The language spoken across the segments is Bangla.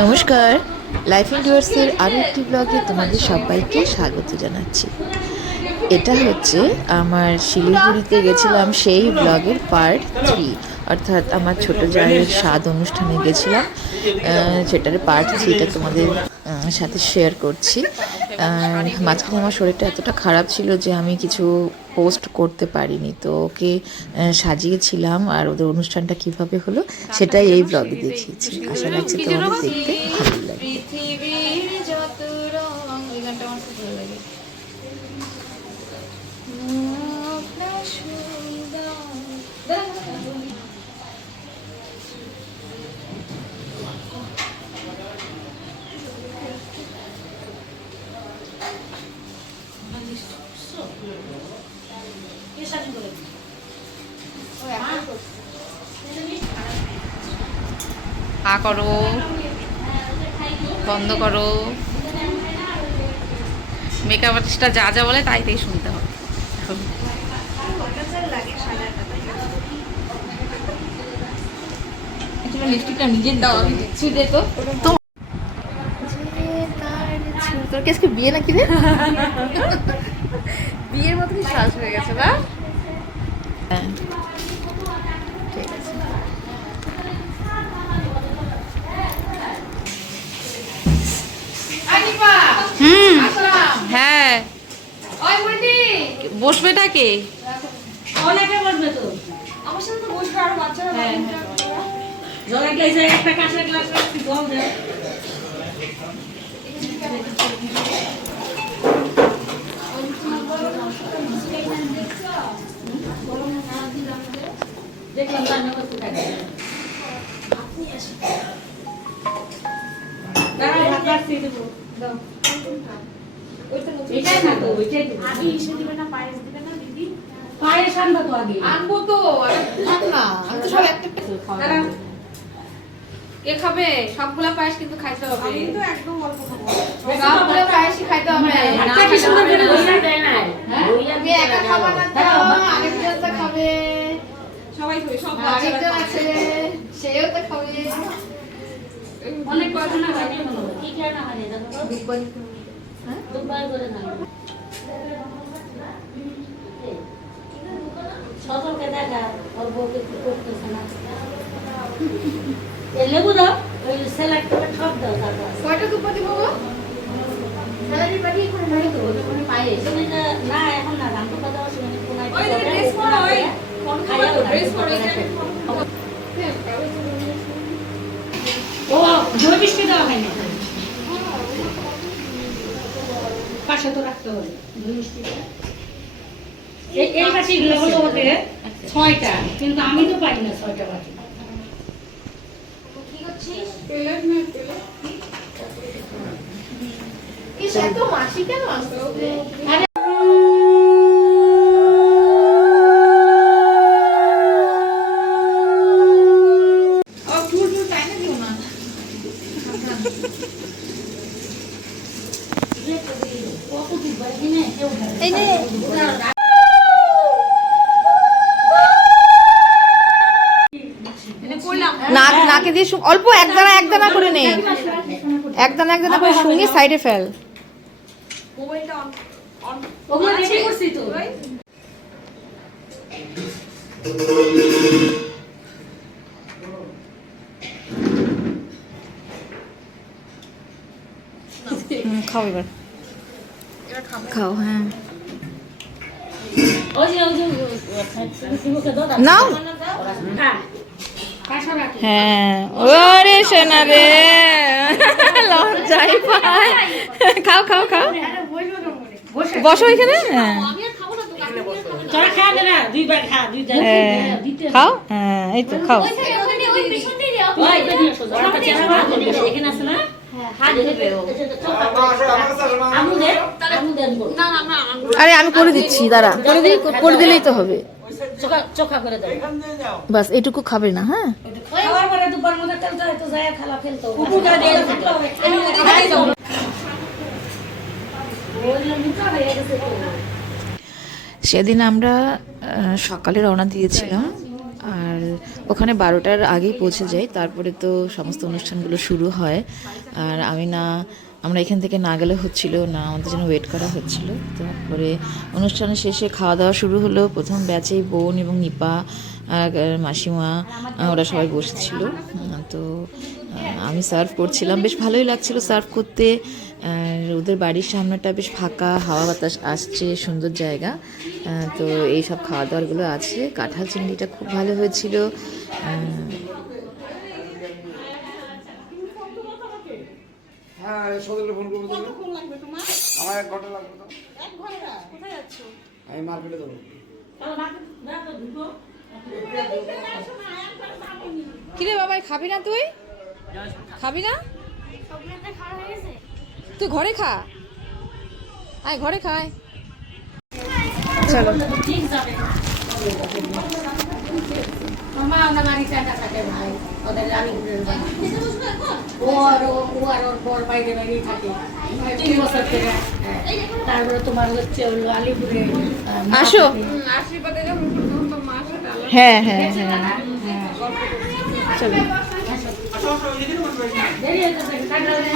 নমস্কার, লাইফ ইন্ডোর্সের আরও একটি ব্লগে তোমাদের সবাইকে স্বাগত জানাচ্ছি। এটা হচ্ছে আমার শিলিগুড়িতে গেছিলাম সেই ব্লগের পার্ট 3, অর্থাৎ আমার ছোট জায়ের স্বাদ অনুষ্ঠানে গেছিলাম, সেটার পার্ট 3টা তোমাদের সাথে শেয়ার করছি। মাঝখানে আমার শরীরটা এতটা খারাপ ছিল যে আমি কিছু পোস্ট করতে পারিনি, তো ওকে সাজিয়েছিলাম আর ওদের অনুষ্ঠানটা কিভাবে হলো সেটাই এই ব্লগে দেখিয়েছি। আশা রাখছি তোমাদের দেখতে ভালো লাগবে। হা করো, বন্ধ করো। মেকআপ আর্টিস্টটা যা যা বলে তাই তাই শুনতে হবে। লিপস্টিকটা নিজের দাও, আমি দিচ্ছি। দেখো তোর কেসকে বিয়ে নাকি রে? বিয়ের মতনই সাজ হয়ে গেছে না? হ্যাঁ ঠিক আছে। হ্যাঁ বসবেটা কে? অনেকে বসবে তো, আমার সাথে তো বসবে আরো বাচ্চারা। জলে গেছে একটা কাঁচের গ্লাস রাখছি, জল দাও। দেখলাম তার নাম কোথায় গেছে। আপনি আসুন, দাঁড়াও, ভাত রাখছি দেবো, দাও। এটাই না তো, ওইটাই তো। আগে এসে দিবে না, পায়েস দিবে না দিদি? পায়েস আনবো তো আগে। আনবো তো, না আমি তো সব একটা দাঁড়াও। কে খাবে? সবগুলা পায়েস কিন্তু খাইতে হবে। আমি তো একদম অল্প খাবো। সবগুলা পায়েসই খাইতে হবে। আচ্ছা, কি সুন্দর করে বইয়া দেয় না। তুমি একা খাবা না তো, আরেকজন তো খাবে। সবাই খাবে, সব আরেকজন আছে, সেও তো খাবে। অনেক কথা না হয় না, কি খেয়ে না হয় না জানো তো? হ্যাঁ? দুবার করে না। সদরকে দেখা, ওর বউকে কি করতেছে না। এ লেবু দাও, ওই স্যালাড করে সব দাও তারপর। কয়টা দুপা দিব গো? স্যালাডি পাটি করে নাই তো, ওটা মানে পায়ে। তুমি না এখন না রান্না কথা শুনে কোনায়। ওই যে ড্রেস পরো, ওই কোন খাবার তো ড্রেস পরো এখানে। ও দই মিষ্টি দাও হয় না। পাশে তো রাখতে হবে দই মিষ্টি। এই বাটি গুলো হলো ওতে 6টা, কিন্তু আমি তো পাই না 6টা বাটি। কি করছিস? তেলের না তেলে। কি এত মাসি কেন আসছে? আরে ও ফুল ফুল তাই না দিও না। কত দিবা এখানে কেউ খাবে। এই নে নাকে দিয়ে অল্প একদানা করে নে, একদানা করে শুনিয়ে সাইডে ফেল। মোবাইলটা অন অন ওগুলো রেডি করছি তো। খাও এবার, খাও। হ্যাঁ ওই যে নাও। হ্যাঁ ওরে সোনা রে, লজ্জাই পায়। খাও খাও খাও, বসো এখানে। হ্যাঁ আমি আর খাবো না তো, কাকে দিয়ে খাবো না। তোরা খা না, দুইবার খা, দুইটা দিতে খাও। হ্যাঁ এই তো খাও। ওখানে ওই পিছন দিয়ে দাও। ওই এখানে আসো, ওরা চেনা না, এখানে আছে না? হাত ধরবে ও। আমুদের না না না আরে আমি করে দিচ্ছি, দাঁড়া, করে দিলেই তো হবে। চোখা চোখা করে দাও। বাস এটুকু খাবে না? হ্যাঁ খাওয়ার পরে দুবার মধ্যে তেলতে হয়তো যায় খালা ফেলতো। কুকুরটা দিয়ে দিতে হবে। আমি ওদিকে যাই। ওইগুলো মুখা হয়ে গেছে তো। সেদিন আমরা সকালে রওনা দিয়েছিলাম, আর ওখানে 12টার আগেই পৌঁছে যাই, তারপরে তো সমস্ত অনুষ্ঠানগুলো শুরু হয়। আর আমরা এখান থেকে না গেলে হচ্ছিল না, আমাদের জন্য ওয়েট করা হচ্ছিল। তারপরে অনুষ্ঠানের শেষে খাওয়া দাওয়া শুরু হলো। প্রথম ব্যাচে বোন এবং নিপা আর মাসিমা ওরা সবাই বসেছিল। তো আমি সার্ভ করছিলাম, বেশ ভালোই লাগছিল সার্ভ করতে। আর ওদের বাড়ির সামনেটা বেশ ফাঁকা, হাওয়া বাতাস আসছে, সুন্দর জায়গা। তো এই সব খাওয়া দাওয়াগুলো আছে। কাঁঠাল চিংড়িটা খুব ভালো হয়েছিল। হ্যাঁ, সদলে ফোন করবো। আমার 1 ঘন্টা লাগবে তো। আমি মার্কেটে যাবো। কিরে বাবা, খাবি না তুই? খাবি না? তুই ঘরে খা, আয় ঘরে খায়। চলো আমার বাড়িতে একটা থাকে ভাই, ওদের আলিপুরের বাড়ি। ও আর ওর বর বাইরে বাইরে থাকে 3 বছর থেকে। তারপরে তোমার হচ্ছে হলো আলিপুরে আসো। হ্যাঁ হ্যাঁ হ্যাঁ, চলো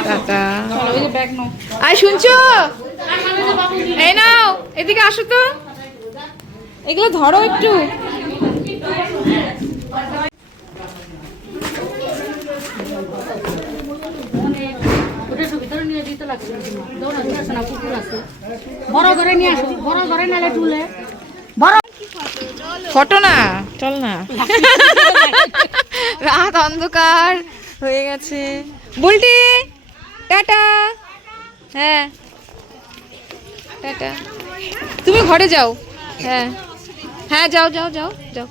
টাটা। আয় শুনছো, এই নাও এদিকে আসো তো, এগুলো ধরো একটু। ভিতরে নিয়ে দিতে লাগছে না, পুকুর আছে, বড় ধরে নিয়ে আসো, বড় ধরে নালে তুলে বড় ফটো না, চল না। রাত অন্ধকার হয়ে গেছে। বুলটি টাটা। হ্যাঁ টাটা, তুমি ঘরে যাও। হ্যাঁ হ্যাঁ, যাও যাও যাও যাও,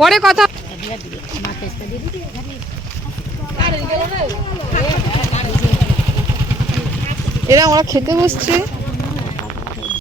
পরে কথা। এরা ওরা খেতে বসছে।